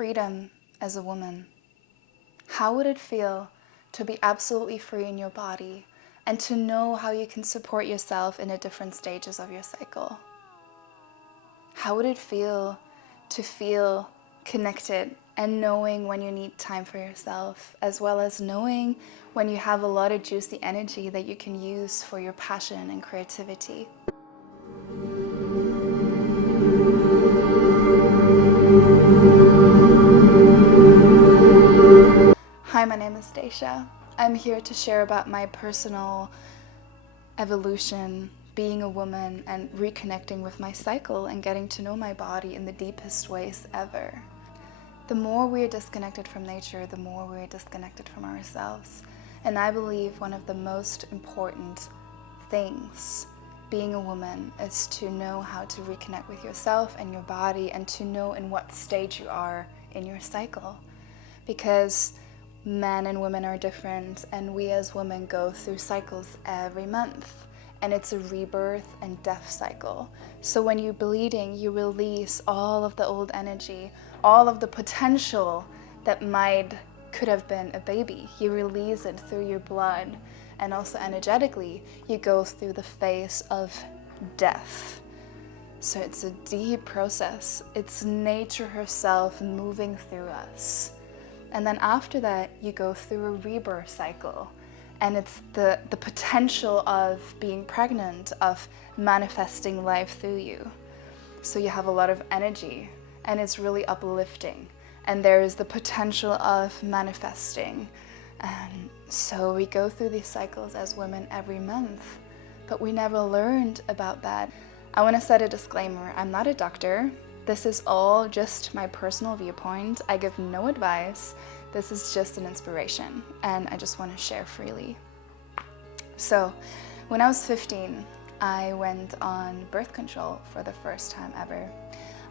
freedom as a woman? How would it feel to be absolutely free in your body and to know how you can support yourself in the different stages of your cycle? How would it feel to feel connected and knowing when you need time for yourself, as well as knowing when you have a lot of juicy energy that you can use for your passion and creativity? Hi, my name is Daisha. I'm here to share about my personal evolution, being a woman, and reconnecting with my cycle and getting to know my body in the deepest ways ever. The more we're disconnected from nature, the more we're disconnected from ourselves. And I believe one of the most important things being a woman is to know how to reconnect with yourself and your body, and to know in what stage you are in your cycle. Because men and women are different, and we as women go through cycles every month, and it's a rebirth and death cycle. So when you're bleeding, you release all of the old energy, all of the potential that could have been a baby. You release it through your blood, and also energetically you go through the phase of death. So it's a deep process. It's nature herself moving through us. And then after that, you go through a rebirth cycle. And it's the potential of being pregnant, of manifesting life through you. So you have a lot of energy, and it's really uplifting. And there is the potential of manifesting. And so we go through these cycles as women every month, but we never learned about that. I want to set a disclaimer. I'm not a doctor. This is all just my personal viewpoint. I give no advice. This is just an inspiration, and I just want to share freely. So, when I was 15, I went on birth control for the first time ever.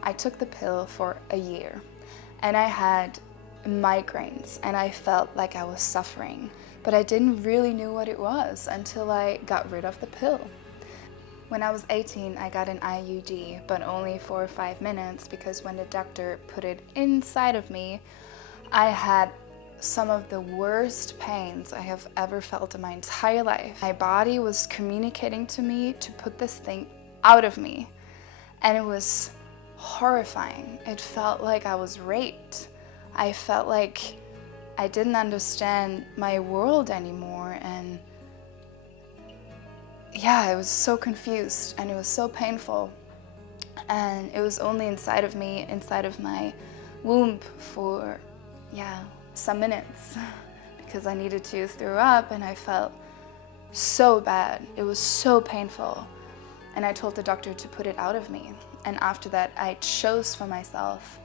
I took the pill for a year, and I had migraines, and I felt like I was suffering, but I didn't really know what it was until I got rid of the pill. When I was 18, I got an IUD, but only for 5 minutes, because when the doctor put it inside of me, I had some of the worst pains I have ever felt in my entire life. My body was communicating to me to put this thing out of me, and it was horrifying. It felt like I was raped. I felt like I didn't understand my world anymore, and yeah, I was so confused, and it was so painful. And it was only inside of me, inside of my womb for, some minutes, because I needed to throw up, and I felt so bad. It was so painful. And I told the doctor to put it out of me. And after that, I chose for myself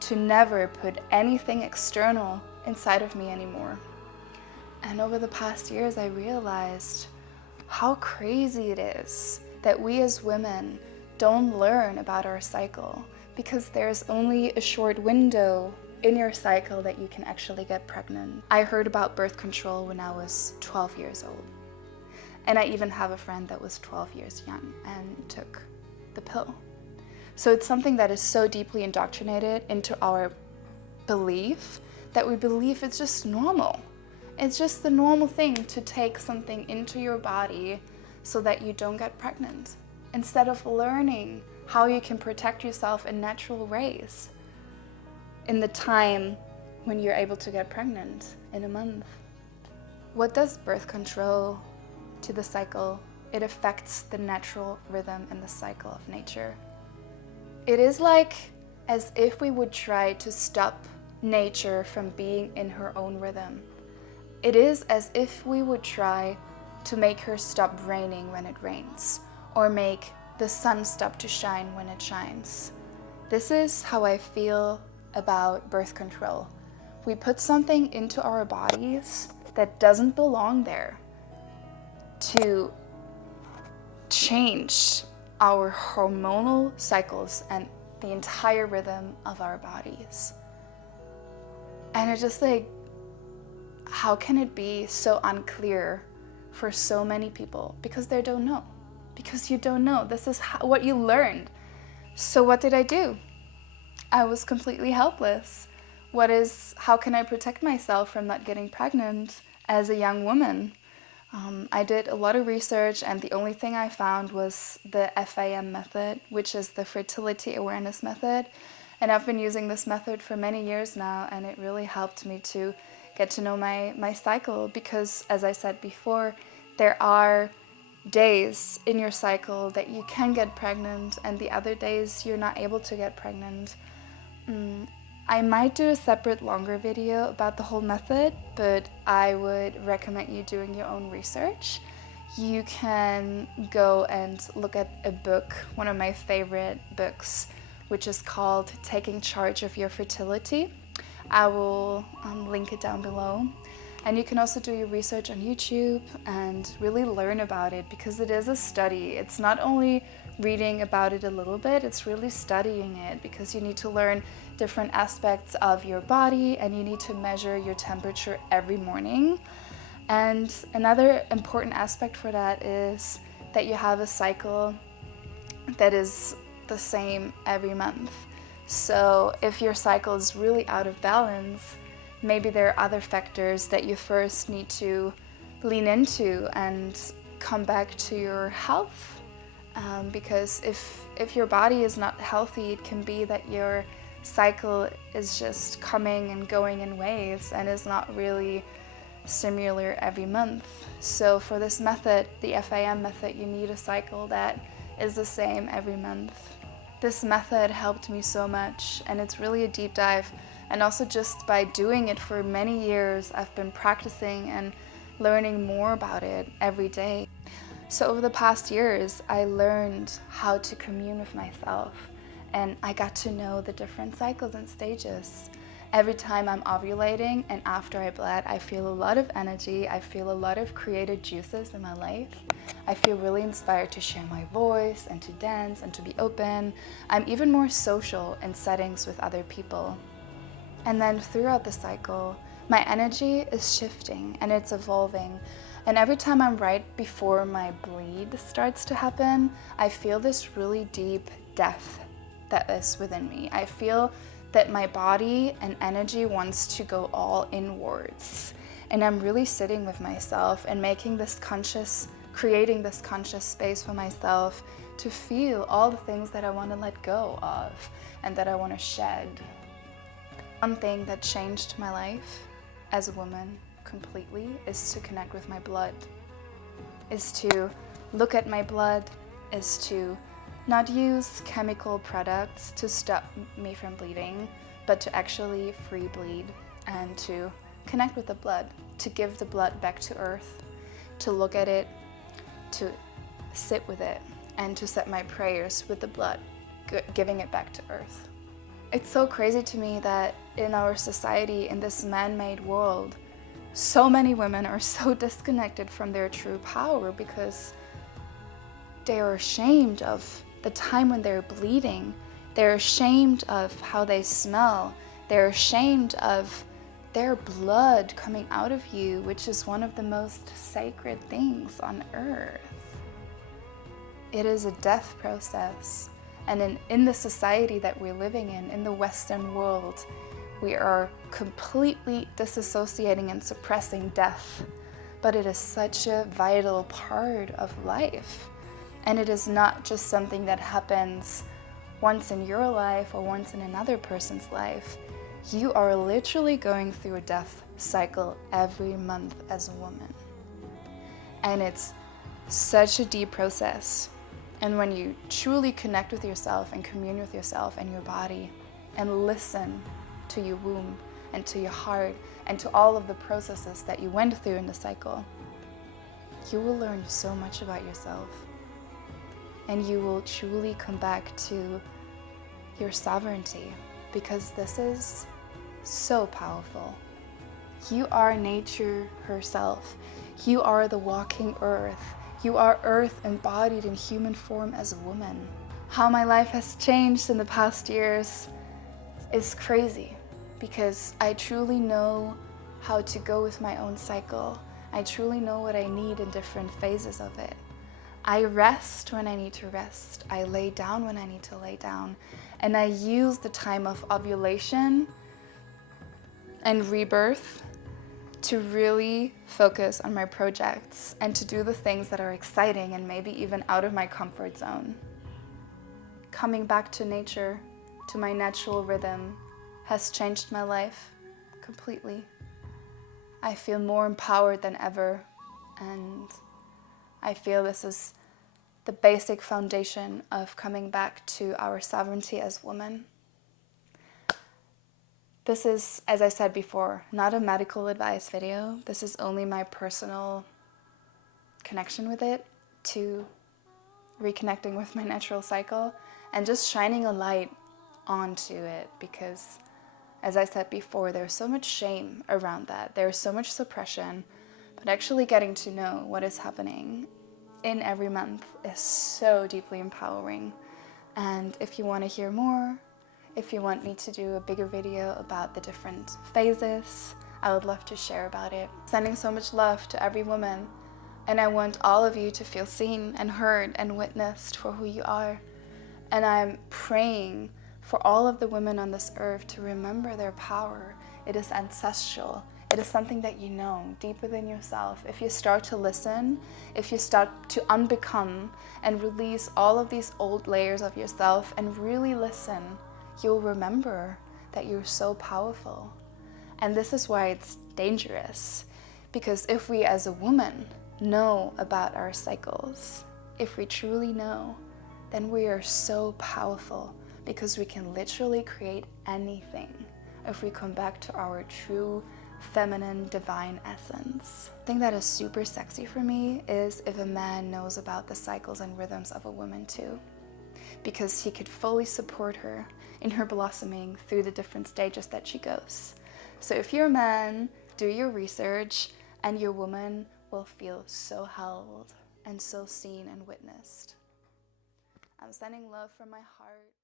to never put anything external inside of me anymore. And over the past years, I realized how crazy it is that we as women don't learn about our cycle, because there's only a short window in your cycle that you can actually get pregnant. I heard about birth control when I was 12 years old. And I even have a friend that was 12 years young and took the pill. So it's something that is so deeply indoctrinated into our belief that we believe it's just normal. It's just the normal thing to take something into your body so that you don't get pregnant, instead of learning how you can protect yourself in natural ways in the time when you're able to get pregnant in a month. What does birth control to the cycle? It affects the natural rhythm and the cycle of nature. It is like as if we would try to stop nature from being in her own rhythm. It is as if we would try to make her stop raining when it rains, or make the sun stop to shine when it shines. This is how I feel about birth control. We put something into our bodies that doesn't belong there to change our hormonal cycles and the entire rhythm of our bodies. And it's just like, how can it be so unclear for so many people? Because they don't know. Because you don't know. This is what you learned. So what did I do? I was completely helpless. How can I protect myself from not getting pregnant as a young woman? I did a lot of research, and the only thing I found was the FAM method, which is the Fertility Awareness method. And I've been using this method for many years now, and it really helped me to get to know my cycle, because, as I said before, there are days in your cycle that you can get pregnant, and the other days you're not able to get pregnant. I might do a separate longer video about the whole method, but I would recommend you doing your own research. You can go and look at a book, one of my favorite books, which is called Taking Charge of Your Fertility. I will link it down below. And you can also do your research on YouTube and really learn about it, because it is a study. It's not only reading about it a little bit, it's really studying it, because you need to learn different aspects of your body, and you need to measure your temperature every morning. And another important aspect for that is that you have a cycle that is the same every month. So if your cycle is really out of balance, maybe there are other factors that you first need to lean into and come back to your health. Because if your body is not healthy, it can be that your cycle is just coming and going in waves and is not really similar every month. So for this method, the FAM method, you need a cycle that is the same every month. This method helped me so much, and it's really a deep dive. And also, just by doing it for many years, I've been practicing and learning more about it every day. So over the past years, I learned how to commune with myself, and I got to know the different cycles and stages. Every time I'm ovulating and after I bled, I feel a lot of energy. I feel a lot of creative juices in my life. I feel really inspired to share my voice and to dance and to be open. I'm even more social in settings with other people. And then throughout the cycle, my energy is shifting and it's evolving. And every time I'm right before my bleed starts to happen, I feel this really deep depth that is within me. I feel that my body and energy wants to go all inwards. And I'm really sitting with myself and creating this conscious space for myself to feel all the things that I want to let go of and that I want to shed. One thing that changed my life as a woman completely is to connect with my blood, is to look at my blood, is to not use chemical products to stop me from bleeding, but to actually free bleed and to connect with the blood, to give the blood back to earth, to look at it, to sit with it, and to set my prayers with the blood, giving it back to earth. It's so crazy to me that in our society, in this man-made world, so many women are so disconnected from their true power because they are ashamed of the time when they're bleeding. They're ashamed of how they smell. They're ashamed of their blood coming out of you, which is one of the most sacred things on earth. It is a death process. And in the society that we're living in the Western world, we are completely disassociating and suppressing death. But it is such a vital part of life. And it is not just something that happens once in your life or once in another person's life. You are literally going through a death cycle every month as a woman. And it's such a deep process. And when you truly connect with yourself and commune with yourself and your body and listen to your womb and to your heart and to all of the processes that you went through in the cycle, you will learn so much about yourself. And you will truly come back to your sovereignty, because this is so powerful. You are nature herself. You are the walking earth. You are earth embodied in human form as a woman. How my life has changed in the past years is crazy, because I truly know how to go with my own cycle. I truly know what I need in different phases of it. I rest when I need to rest. I lay down when I need to lay down. And I use the time of ovulation and rebirth to really focus on my projects and to do the things that are exciting and maybe even out of my comfort zone. Coming back to nature, to my natural rhythm, has changed my life completely. I feel more empowered than ever, and I feel this is the basic foundation of coming back to our sovereignty as women. This is, as I said before, not a medical advice video. This is only my personal connection with it, to reconnecting with my natural cycle and just shining a light onto it, because, as I said before, there's so much shame around that. There's so much suppression, but actually getting to know what is happening in every month is so deeply empowering. And if you want to hear more, if you want me to do a bigger video about the different phases, I would love to share about it. Sending so much love to every woman, and I want all of you to feel seen and heard and witnessed for who you are. And I'm praying for all of the women on this earth to remember their power. It is ancestral. It is something that you know deep within yourself. If you start to listen, if you start to unbecome and release all of these old layers of yourself and really listen, you'll remember that you're so powerful. And this is why it's dangerous, because if we as a woman know about our cycles, if we truly know, then we are so powerful, because we can literally create anything if we come back to our true feminine divine essence. The thing that is super sexy for me is if a man knows about the cycles and rhythms of a woman too, because he could fully support her in her blossoming through the different stages that she goes. So if you're a man, do your research, and your woman will feel so held and so seen and witnessed. I'm sending love from my heart.